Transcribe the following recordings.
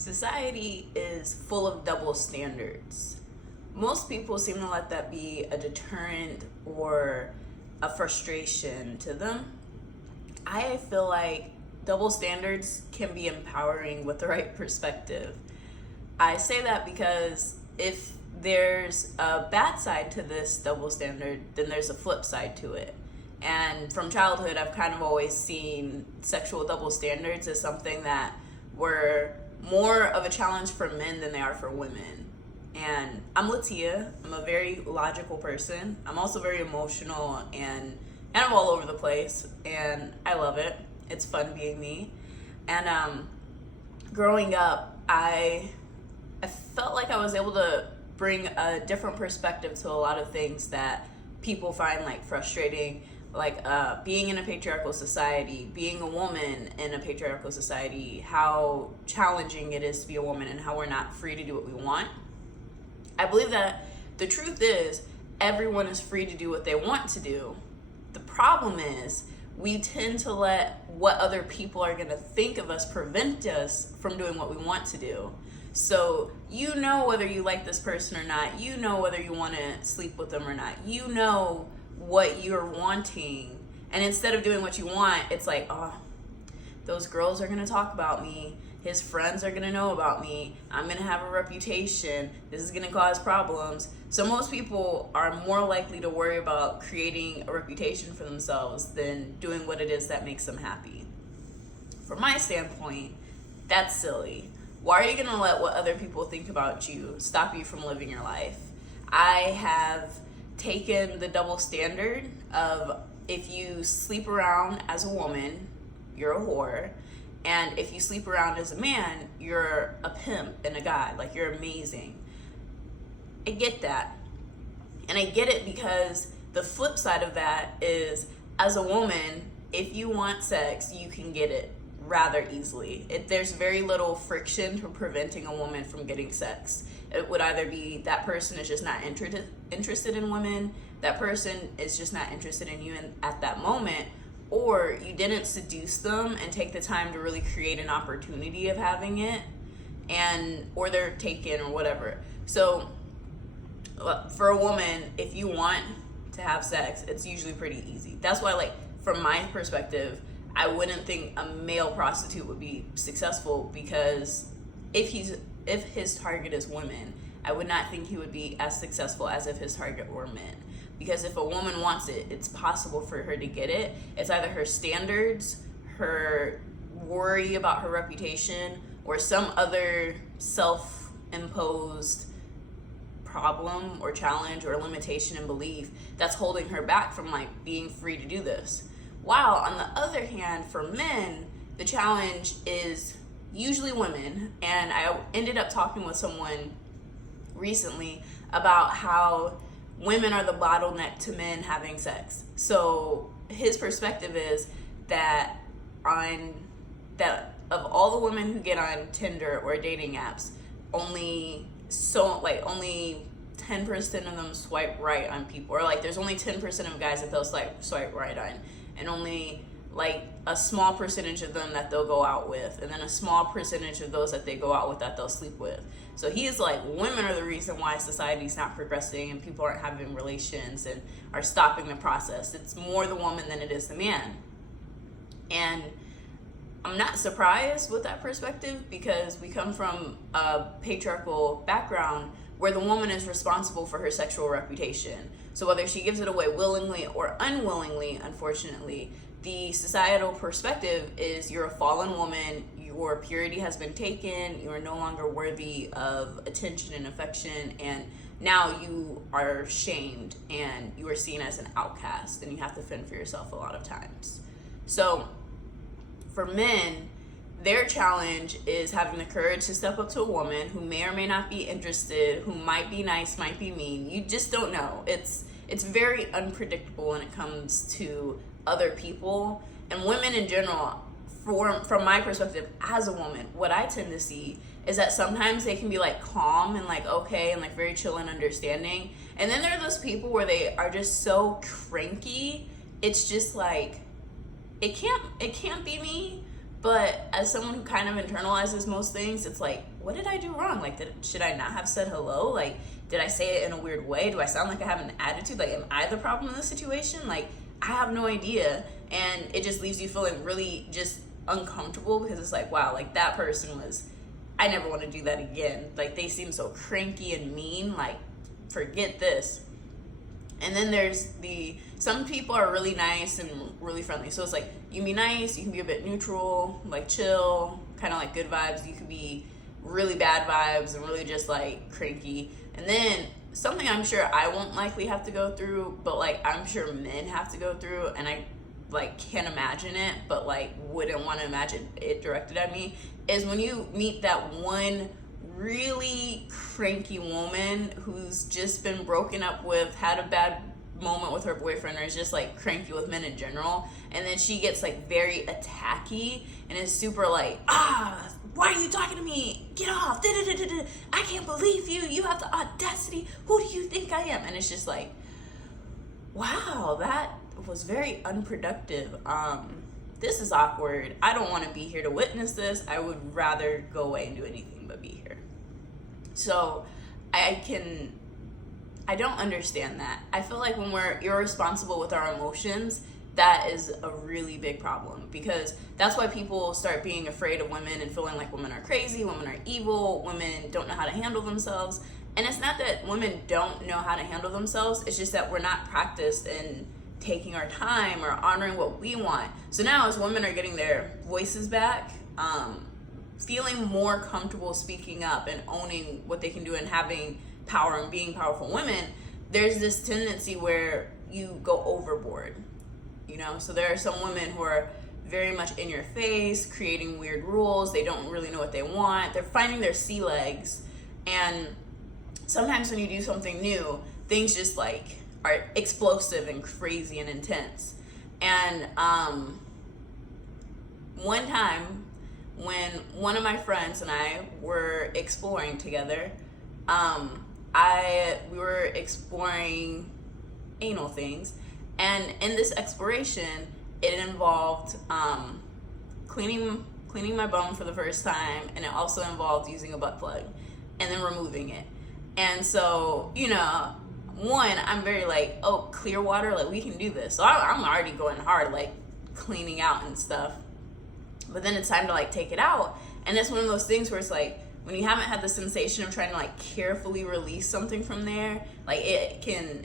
Society is full of double standards. Most people seem to let that be a deterrent or a frustration to them. I feel like double standards can be empowering with the right perspective. I say that because if there's a bad side to this double standard, then there's a flip side to it. And from childhood, I've kind of always seen sexual double standards as something that were more of a challenge for men than they are for women. And I'm Latia. I'm a very logical person. I'm also very emotional and kind of all over the place, and I love it. It's fun being me. And growing up, I felt like I was able to bring a different perspective to a lot of things that people find like frustrating, like being in a patriarchal society, being a woman in a patriarchal society, how challenging it is to be a woman and how we're not free to do what we want. I believe that the truth is everyone is free to do what they want to do. The problem is we tend to let what other people are going to think of us prevent us from doing what we want to do. So you know whether you like this person or not, you know whether you want to sleep with them or not, you know what you're wanting, and instead of doing what you want, it's like, oh, those girls are going to talk about me, his friends are going to know about me, I'm going to have a reputation, this is going to cause problems. So most people are more likely to worry about creating a reputation for themselves than doing what it is that makes them happy. From my standpoint, that's silly. Why are you going to let what other people think about you stop you from living your life? I have taken the double standard of if you sleep around as a woman, you're a whore, and if you sleep around as a man, you're a pimp and a god, like you're amazing. I get that. And I get it because the flip side of that is, as a woman, if you want sex, you can get it rather easily. There's very little friction for preventing a woman from getting sex. It would either be that person is just not interested in women, that person is just not interested in you at that moment, or you didn't seduce them and take the time to really create an opportunity of having it, or they're taken or whatever. So for a woman, if you want to have sex, it's usually pretty easy. That's why, like, from my perspective, I wouldn't think a male prostitute would be successful, because if his target is women, I would not think he would be as successful as if his target were men. Because if a woman wants it, it's possible for her to get it. It's either her standards, her worry about her reputation, or some other self-imposed problem or challenge or limitation and belief that's holding her back from like being free to do this. While on the other hand, for men, the challenge is usually women. And I ended up talking with someone recently about how women are the bottleneck to men having sex. So his perspective is that of all the women who get on Tinder or dating apps, only 10% of them swipe right on people, or like there's only 10% of guys that they'll swipe right on, and only like a small percentage of them that they'll go out with, and then a small percentage of those that they go out with that they'll sleep with. So he is like, women are the reason why society's not progressing and people aren't having relations and are stopping the process. It's more the woman than it is the man. And I'm not surprised with that perspective, because we come from a patriarchal background where the woman is responsible for her sexual reputation. So whether she gives it away willingly or unwillingly, unfortunately, the societal perspective is you're a fallen woman, your purity has been taken, you are no longer worthy of attention and affection, and now you are shamed and you are seen as an outcast and you have to fend for yourself a lot of times. So for men, their challenge is having the courage to step up to a woman who may or may not be interested, who might be nice, might be mean. You just don't know. It's very unpredictable when it comes to other people, and women in general. From my perspective as a woman, what I tend to see is that sometimes they can be like calm and like okay and like very chill and understanding, and then there are those people where they are just so cranky. It's just like it can't be me, But as someone who kind of internalizes most things, it's like, what did I do wrong? Like, should I not have said hello? Like, did I say it in a weird way? Do I sound like I have an attitude? Like, am I the problem in this situation? Like, I have no idea. And it just leaves you feeling really just uncomfortable, because it's like, wow, like that person was, I never want to do that again. Like, they seem so cranky and mean. Like, forget this. And then there's some people are really nice and really friendly. So it's like, you can be nice, you can be a bit neutral, like chill, kind of like good vibes. You could be really bad vibes and really just like cranky. And then something I'm sure I won't likely have to go through, but like I'm sure men have to go through, and I like can't imagine it, but like wouldn't want to imagine it directed at me, is when you meet that one really cranky woman who's just been broken up with, had a bad moment with her boyfriend, or is just like cranky with men in general, and then she gets like very attacky and is super like, why are you talking to me? Get off. I can't believe you have the audacity. Who do you think I am? And it's just like, wow, that was very unproductive. This is awkward. I don't want to be here to witness this. I would rather go away and do anything but be here. So I don't understand that. I feel like when we're irresponsible with our emotions, that is a really big problem, because that's why people start being afraid of women and feeling like women are crazy, women are evil, women don't know how to handle themselves. And it's not that women don't know how to handle themselves, it's just that we're not practiced in taking our time or honoring what we want. So now as women are getting their voices back, feeling more comfortable speaking up and owning what they can do and having power and being powerful women, there's this tendency where you go overboard, you know? So there are some women who are very much in your face, creating weird rules. They don't really know what they want. They're finding their sea legs. And sometimes when you do something new, things just like are explosive and crazy and intense. And one time when one of my friends and I were exploring together, we were exploring anal things, and in this exploration, it involved cleaning my bum for the first time, and it also involved using a butt plug and then removing it. And so, you know, one, I'm very like, oh, clear water, like we can do this. So I'm already going hard, like cleaning out and stuff. But then it's time to like take it out, and it's one of those things where it's like, when you haven't had the sensation of trying to like carefully release something from there, like it can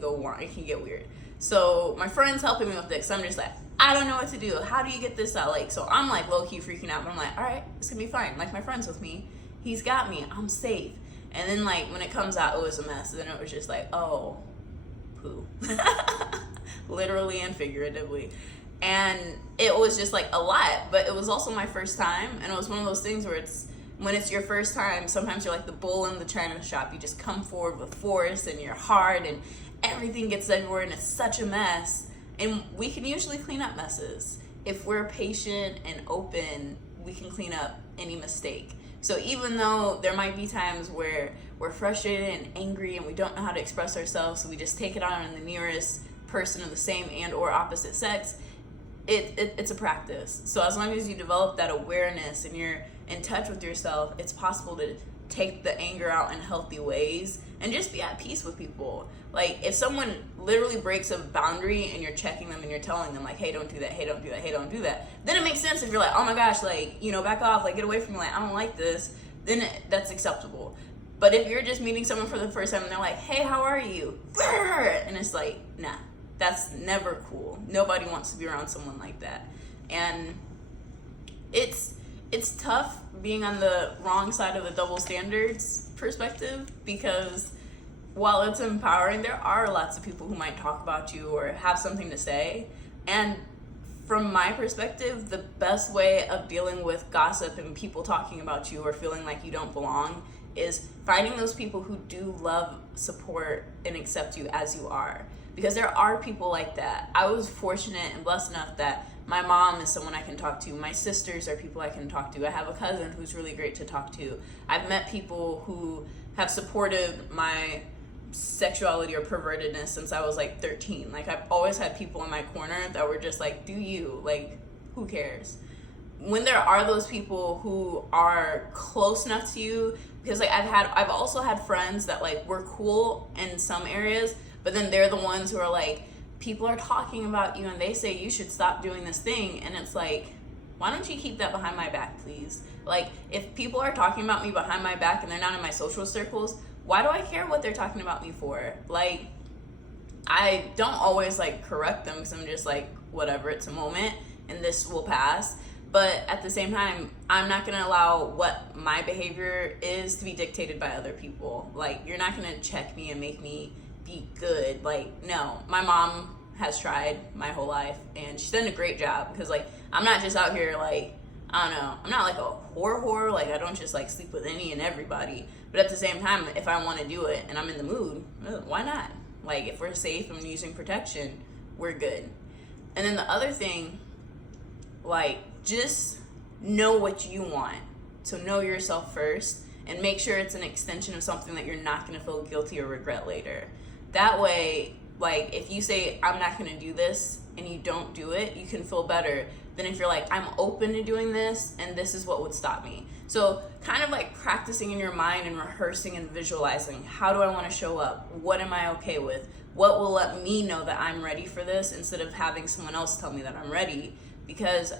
go wrong. It can get weird. So my friend's helping me with this. So I'm just like, I don't know what to do. How do you get this out? Like, so I'm like low key freaking out, but I'm like, all right, it's gonna be fine. Like my friend's with me. He's got me. I'm safe. And then like when it comes out, it was a mess. And then it was just like, oh, poo. Literally and figuratively. And it was just like a lot, but it was also my first time. And it was one of those things where when it's your first time, sometimes you're like the bull in the china shop. You just come forward with force and you're hard and everything gets everywhere and it's such a mess. And we can usually clean up messes. If we're patient and open, we can clean up any mistake. So even though there might be times where we're frustrated and angry and we don't know how to express ourselves, so we just take it out on the nearest person of the same and or opposite sex, it's a practice. So as long as you develop that awareness and you're in touch with yourself, it's possible to take the anger out in healthy ways and just be at peace with people. Like if someone literally breaks a boundary and you're checking them and you're telling them like, hey, don't do that, hey, don't do that, hey, don't do that, then it makes sense. If you're like, oh my gosh, like, you know, back off, like get away from me, like I don't like this, then that's acceptable. But if you're just meeting someone for the first time and they're like, hey, how are you? And it's like, nah, that's never cool. Nobody wants to be around someone like that. And it's tough being on the wrong side of the double standards perspective, because while it's empowering, there are lots of people who might talk about you or have something to say. And from my perspective, the best way of dealing with gossip and people talking about you or feeling like you don't belong is finding those people who do love, support, and accept you as you are. Because there are people like that. I was fortunate and blessed enough that my mom is someone I can talk to. My sisters are people I can talk to. I have a cousin who's really great to talk to. I've met people who have supported my sexuality or pervertedness since I was like 13. Like I've always had people in my corner that were just like, do you, like, who cares? when there are those people who are close enough to you, because like I've also had friends that like were cool in some areas, but then they're the ones who are like, people are talking about you and they say you should stop doing this thing, and it's like, why don't you keep that behind my back, please? Like, if people are talking about me behind my back and they're not in my social circles, why do I care what they're talking about me for? Like, I don't always like correct them because I'm just like, whatever, it's a moment and this will pass. But at the same time, I'm not going to allow what my behavior is to be dictated by other people. Like, you're not going to check me and make me be good. Like, no. My mom has tried my whole life, and she's done a great job, because, like, I'm not just out here, like, I don't know. I'm not, like, a whore. Like, I don't just, like, sleep with any and everybody. But at the same time, if I want to do it and I'm in the mood, why not? Like, if we're safe and using protection, we're good. And then the other thing, like, just know what you want. So know yourself first, and make sure it's an extension of something that you're not going to feel guilty or regret later. That way, like, if you say, I'm not going to do this, and you don't do it, you can feel better than if you're like, I'm open to doing this, and this is what would stop me. So kind of like practicing in your mind and rehearsing and visualizing, how do I want to show up? What am I okay with? What will let me know that I'm ready for this, instead of having someone else tell me that I'm ready? Because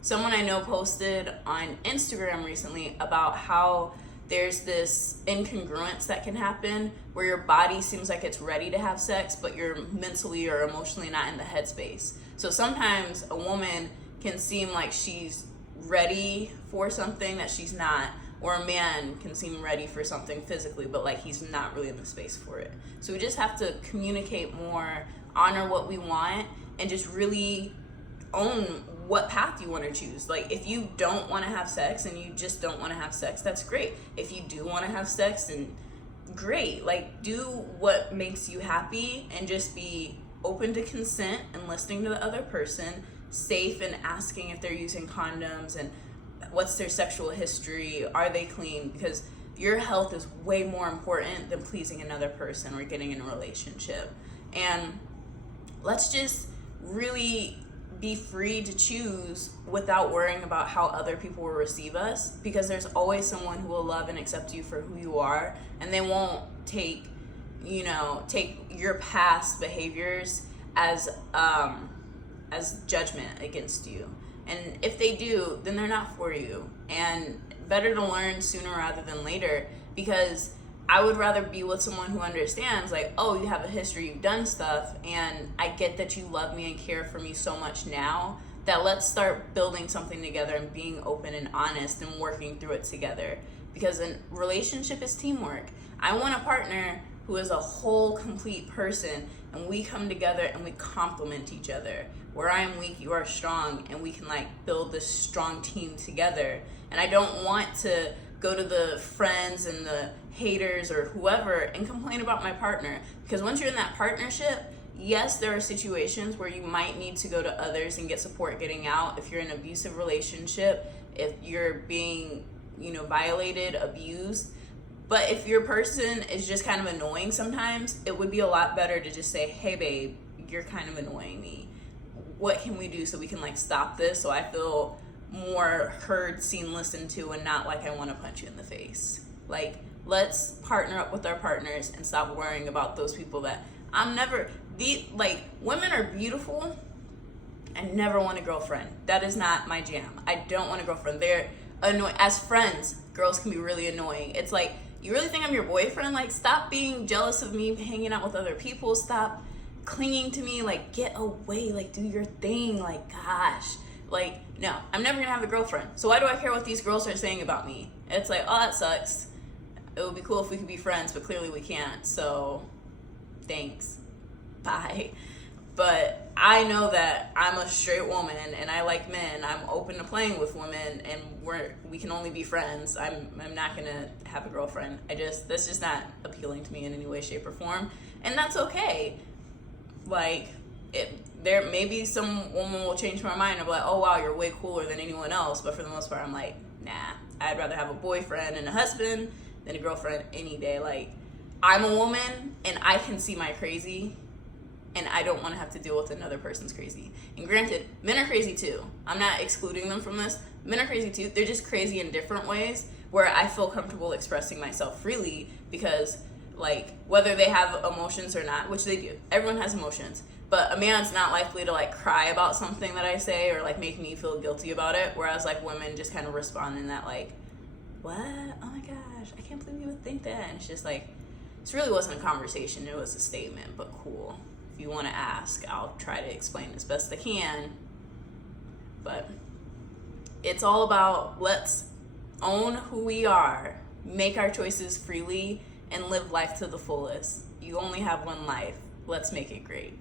someone I know posted on Instagram recently about how there's this incongruence that can happen where your body seems like it's ready to have sex, but you're mentally or emotionally not in the headspace. So sometimes a woman can seem like she's ready for something that she's not, or a man can seem ready for something physically, but like he's not really in the space for it. So we just have to communicate more, honor what we want, and just really own what path you want to choose. Like, if you don't want to have sex and you just don't want to have sex, that's great. If you do want to have sex, then great. Like, do what makes you happy, and just be open to consent and listening to the other person, safe and asking if they're using condoms and what's their sexual history, are they clean, because your health is way more important than pleasing another person or getting in a relationship. And let's just really be free to choose without worrying about how other people will receive us, because there's always someone who will love and accept you for who you are, and they won't take your past behaviors as judgment against you. And if they do, then they're not for you. And better to learn sooner rather than later, because I would rather be with someone who understands, like, oh, you have a history, you've done stuff, and I get that you love me and care for me so much now, that let's start building something together and being open and honest and working through it together. Because a relationship is teamwork. I want a partner who is a whole, complete person, and we come together and we complement each other. Where I am weak, you are strong, and we can like build this strong team together. And I don't want to go to the friends and the haters or whoever and complain about my partner, because once you're in that partnership, yes, there are situations where you might need to go to others and get support getting out. If you're in an abusive relationship, if you're being violated, abused. But if your person is just kind of annoying sometimes, it would be a lot better to just say, hey babe, you're kind of annoying me, what can we do so we can like stop this, so I feel more heard, seen, listened to, and not like I want to punch you in the face. Like, let's partner up with our partners and stop worrying about those people that women are beautiful. I never want a girlfriend. That is not my jam. I don't want a girlfriend. They're annoying. As friends, girls can be really annoying. It's like, you really think I'm your boyfriend? Like, stop being jealous of me hanging out with other people. Stop clinging to me. Like, get away. Like, do your thing. Like, gosh. Like, no, I'm never gonna have a girlfriend. So why do I care what these girls are saying about me? It's like, oh, that sucks. It would be cool if we could be friends, but clearly we can't. So thanks. Bye. But I know that I'm a straight woman and I like men. I'm open to playing with women, and we can only be friends. I'm not gonna have a girlfriend. That's just not appealing to me in any way, shape, or form. And that's okay. Like, there maybe some woman will change my mind and be like, oh wow, you're way cooler than anyone else. But for the most part, I'm like, nah, I'd rather have a boyfriend and a husband than a girlfriend any day. Like, I'm a woman and I can see my crazy, and I don't want to have to deal with another person's crazy. And granted, men are crazy too. I'm not excluding them from this. Men are crazy too. They're just crazy in different ways where I feel comfortable expressing myself freely because, like, whether they have emotions or not, which they do. Everyone has emotions. But a man's not likely to, like, cry about something that I say or, like, make me feel guilty about it. Whereas, like, women just kind of respond in that, like, what? Oh my gosh, I can't believe you would think that. And it's just like, this really wasn't a conversation. It was a statement, but cool. If you want to ask, I'll try to explain as best I can. But it's all about let's own who we are, make our choices freely, and live life to the fullest. You only have one life. Let's make it great.